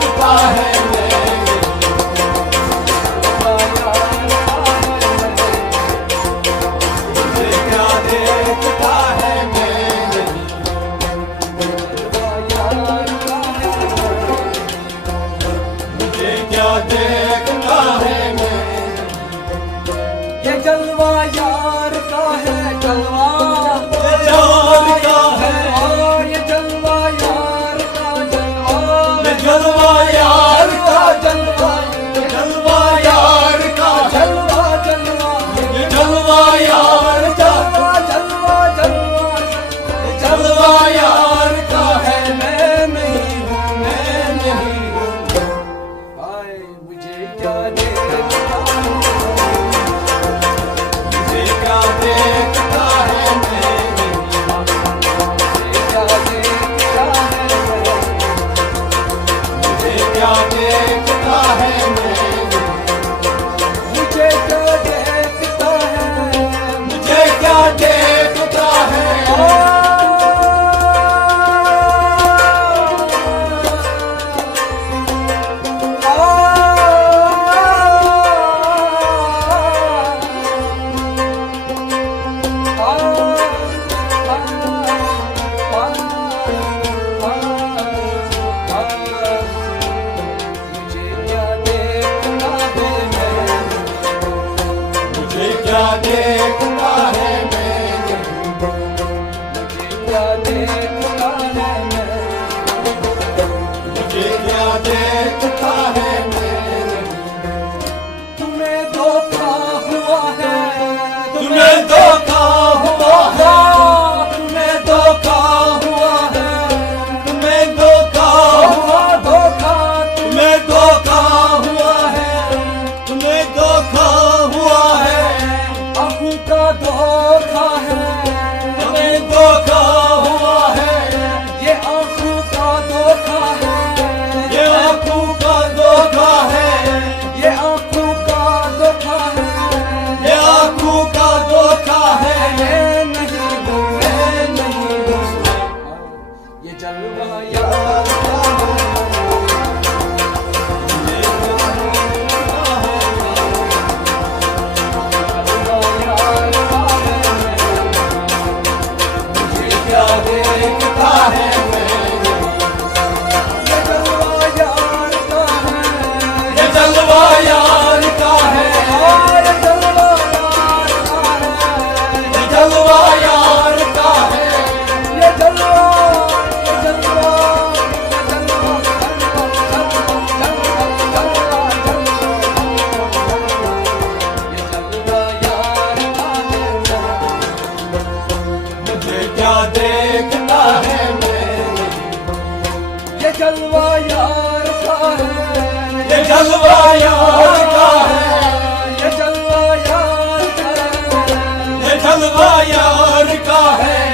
देखता है जलवा यार का है जलवा यार का है ये जलवा यार का जलवा जलवा यार का जलवा जलवा यार का जलवा जलवा जलवा यार का जलवा जलवा जलवा यार का है मैं नहीं हूँ हाय मुझे क्या देखता देखता है मुझे क्या देखता है मुझे क्या देखता है मुझे क्या देखता है मुझे क्या देखता है मुझे क्या देखता है तुम्हें धोखा हुआ है तुम्हें धोखा हुआ है तुम्हें धोखा हुआ है तुम्हें धोखा हुआ धोखा तुम्हें धोखा हुआ है तुम्हें धोखा हुआ है आंखों का धोखा है तुम्हें धोखा हुआ है ये आंखों का धोखा है ये आंखों का धोखा है ये आंखों का धोखा है ये आंखों का धोखा है मैं नहीं हूँ ये जलवा यार का क्या देखता है ये जलवा यार का है ये जलवा यार का है मुझे क्या देखता है ये जलवा यार का है ये जलवा यार का है ये जलवा यार का है ये जलवा यार का है